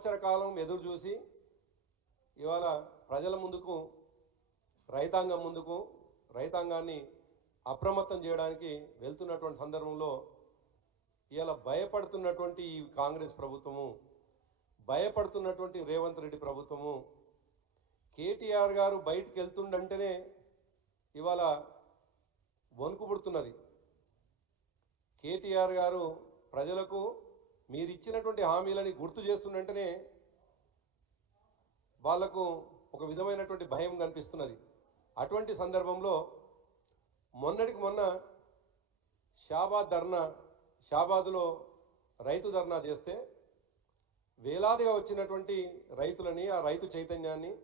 సంవత్సర కాలం ఎదురు చూసి ఇవాళ ప్రజల ముందుకు రైతాంగాన్ని అప్రమత్తం చేయడానికి వెళ్తున్నటువంటి సందర్భంలో ఇవాళ భయపడుతున్నటువంటి ఈ కాంగ్రెస్ ప్రభుత్వము, భయపడుతున్నటువంటి రేవంత్ రెడ్డి ప్రభుత్వము, కేటీఆర్ గారు బయటికి వెళ్తుండంటేనే ఇవాళ వణుకు పుడుతున్నది. కేటీఆర్ గారు ప్రజలకు మీరు ఇచ్చినటువంటి హామీలని గుర్తు చేస్తుండంటేనే వాళ్లకు ఒక విధమైనటువంటి భయం కనిపిస్తున్నది. అటువంటి సందర్భంలో మొన్నటికి మొన్న షాబాద్లో రైతు ధర్నా చేస్తే వేలాదిగా వచ్చినటువంటి రైతులని, ఆ రైతు చైతన్యాన్ని,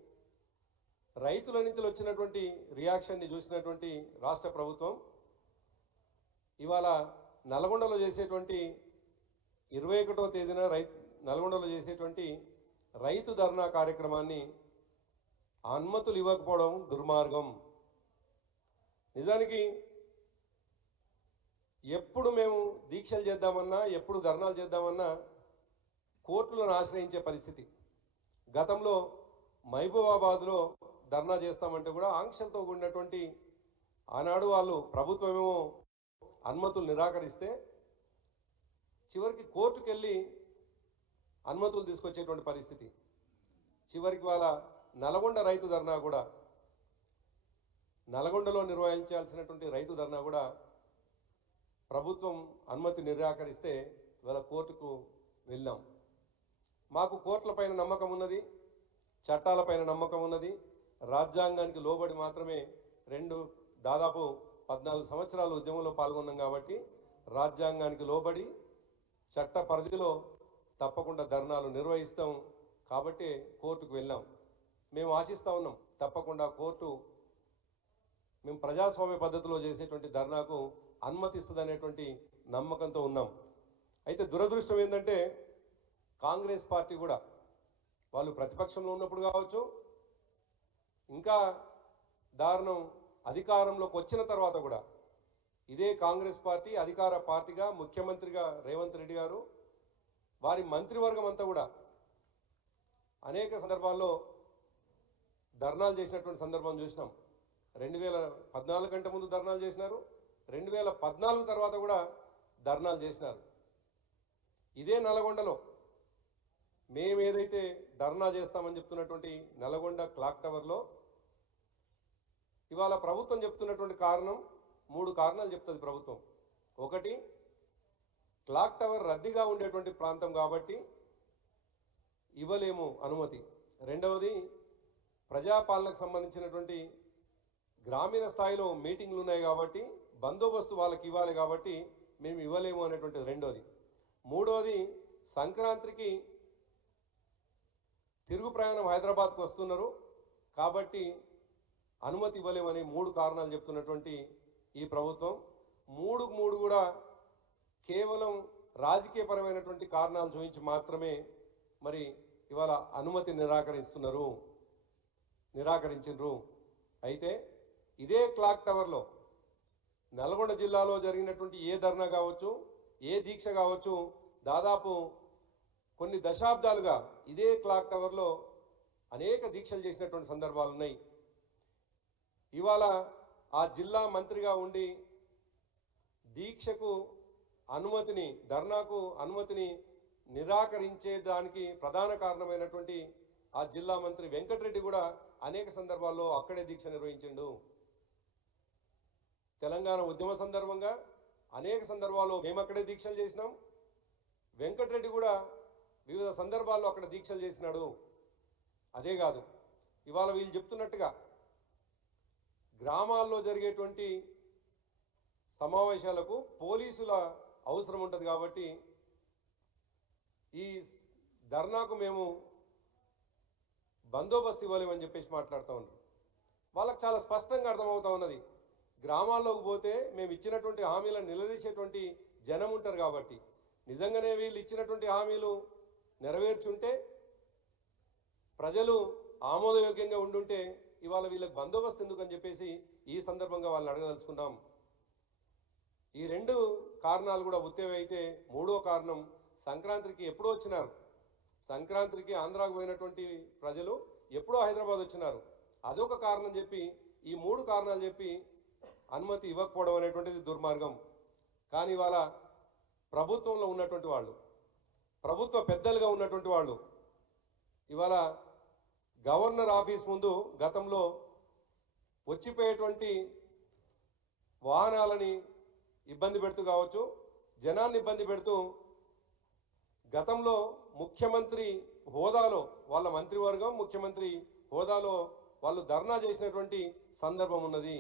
రైతుల నుంచి వచ్చినటువంటి రియాక్షన్ని చూసినటువంటి రాష్ట్ర ప్రభుత్వం ఇవాళ నల్గొండలో చేసేటువంటి 21వ తేదీన నల్గొండలో చేసేటువంటి రైతు ధర్నా కార్యక్రమాన్ని అనుమతులు ఇవ్వకపోవడం దుర్మార్గం. నిజానికి ఎప్పుడు మేము దీక్షలు చేద్దామన్నా, ఎప్పుడు ధర్నాలు చేద్దామన్నా కోర్టులను ఆశ్రయించే పరిస్థితి. గతంలో మహబూబాబాద్లో ధర్నా చేస్తామంటే కూడా ఆంక్షలతో కూడినటువంటి ఆనాడు వాళ్ళు ప్రభుత్వమేమో అనుమతులు నిరాకరిస్తే చివరికి కోర్టుకు వెళ్ళి అనుమతులు తీసుకొచ్చేటువంటి పరిస్థితి. చివరికి వాళ్ళ నల్గొండ రైతు ధర్నా కూడా, నల్గొండలో నిర్వహించాల్సినటువంటి రైతు ధర్నా కూడా ప్రభుత్వం అనుమతి నిరాకరిస్తే ఇవాళ కోర్టుకు వెళ్ళాం. మాకు కోర్టులపైన నమ్మకం ఉన్నది, చట్టాలపైన నమ్మకం ఉన్నది. రాజ్యాంగానికి లోబడి మాత్రమే దాదాపు 14 సంవత్సరాలు ఉద్యమంలో పాల్గొన్నాం కాబట్టి రాజ్యాంగానికి లోబడి చట్ట పరిధిలో తప్పకుండా ధర్నాలు నిర్వహిస్తాం. కాబట్టి కోర్టుకు వెళ్ళాం. మేము ఆశిస్తూ ఉన్నాం తప్పకుండా కోర్టు మేము ప్రజాస్వామ్య పద్ధతిలో చేసేటువంటి ధర్నాకు అనుమతిస్తుందనేటువంటి నమ్మకంతో ఉన్నాం. అయితే దురదృష్టం ఏంటంటే కాంగ్రెస్ పార్టీ కూడా వాళ్ళు ప్రతిపక్షంలో ఉన్నప్పుడు కావచ్చు, ఇంకా దారుణం అధికారంలోకి వచ్చిన తర్వాత కూడా ఇదే కాంగ్రెస్ పార్టీ అధికార పార్టీగా, ముఖ్యమంత్రిగా రేవంత్ రెడ్డి గారు, వారి మంత్రివర్గం అంతా కూడా అనేక సందర్భాల్లో ధర్నాలు చేసినటువంటి సందర్భం చూసినాం. 2014 కంటే ముందు ధర్నాలు చేసినారు, 2014 తర్వాత కూడా ధర్నాలు చేసినారు. ఇదే నల్గొండలో మేము ఏదైతే ధర్నా చేస్తామని చెప్తున్నటువంటి నల్గొండ క్లాక్ టవర్లో ఇవాళ ప్రభుత్వం చెప్తున్నటువంటి కారణం, 3 కారణాలు చెప్తుంది ప్రభుత్వం. ఒకటి, క్లాక్ టవర్ రద్దీగా ఉండేటువంటి ప్రాంతం కాబట్టి ఇవ్వలేము అనుమతి. రెండవది, ప్రజాపాలనకు సంబంధించినటువంటి గ్రామీణ స్థాయిలో మీటింగ్లు ఉన్నాయి కాబట్టి బందోబస్తు వాళ్ళకి ఇవ్వాలి కాబట్టి మేము ఇవ్వలేము అనేటువంటిది రెండోది. మూడోది, సంక్రాంతికి తిరుగు ప్రయాణం హైదరాబాద్కు వస్తున్నారు కాబట్టి అనుమతి ఇవ్వలేమని 3 కారణాలు చెప్తున్నటువంటి ఈ ప్రభుత్వం 3 కూడా కేవలం రాజకీయపరమైనటువంటి కారణాలు చూపించి మాత్రమే మరి ఇవాళ అనుమతి నిరాకరించారు. అయితే ఇదే క్లాక్ టవర్లో నల్గొండ జిల్లాలో జరిగినటువంటి ఏ ధర్నా కావచ్చు, ఏ దీక్ష కావచ్చు, దాదాపు కొన్ని దశాబ్దాలుగా ఇదే క్లాక్ టవర్లో అనేక దీక్షలు చేసినటువంటి సందర్భాలు ఉన్నాయి. ఇవాళ ఆ జిల్లా మంత్రిగా ఉండి దీక్షకు ధర్నాకు అనుమతిని నిరాకరించేదానికి ప్రధాన కారణమైనటువంటి ఆ జిల్లా మంత్రి వెంకటరెడ్డి కూడా అనేక సందర్భాల్లో అక్కడే దీక్ష నిర్వహించిండు. తెలంగాణ ఉద్యమ సందర్భంగా అనేక సందర్భాల్లో మేము అక్కడే దీక్షలు చేసినాం. వెంకటరెడ్డి కూడా వివిధ సందర్భాల్లో అక్కడ దీక్షలు చేసినాడు. అదే కాదు, ఇవాళ వీళ్ళు చెప్తున్నట్టుగా గ్రామాల్లో జరిగేటువంటి సమావేశాలకు పోలీసుల అవసరం ఉంటుంది కాబట్టి ఈ ధర్నాకు మేము బందోబస్తు ఇవ్వలేమని చెప్పేసి మాట్లాడుతూ ఉన్నారు. వాళ్ళకి చాలా స్పష్టంగా అర్థమవుతా ఉన్నది, గ్రామాల్లోకి పోతే మేము ఇచ్చినటువంటి హామీలను నిలదీసేటువంటి జనం ఉంటారు కాబట్టి నిజంగానే వీళ్ళు ఇచ్చినటువంటి హామీలు నెరవేర్చుంటే, ప్రజలు ఆమోదయోగ్యంగా ఉండుంటే ఇవాళ వీళ్ళకి బందోబస్తు ఎందుకని చెప్పేసి ఈ సందర్భంగా వాళ్ళని అడగదలుచుకున్నాం. ఈ 2 కారణాలు కూడా ఉత్తేవైతే 3వ కారణం, సంక్రాంతికి ఎప్పుడో వచ్చినారు. సంక్రాంతికి ఆంధ్రాకు పోయినటువంటి ప్రజలు ఎప్పుడో హైదరాబాద్ వచ్చినారు. అదొక కారణం చెప్పి, ఈ 3 కారణాలు చెప్పి అనుమతి ఇవ్వకపోవడం అనేటువంటిది దుర్మార్గం. కానీ ఇవాళ ప్రభుత్వంలో ఉన్నటువంటి వాళ్ళు, ప్రభుత్వ పెద్దలుగా ఉన్నటువంటి వాళ్ళు ఇవాళ గవర్నర్ ఆఫీస్ ముందు గతంలో వచ్చిపోయేటువంటి వాహనాలని ఇబ్బంది పెడుతూ కావచ్చు, జనాన్ని ఇబ్బంది పెడుతూ గతంలో ముఖ్యమంత్రి హోదాలో వాళ్ళ మంత్రివర్గం ముఖ్యమంత్రి హోదాలో వాళ్ళు ధర్నా చేసినటువంటి సందర్భం ఉన్నది.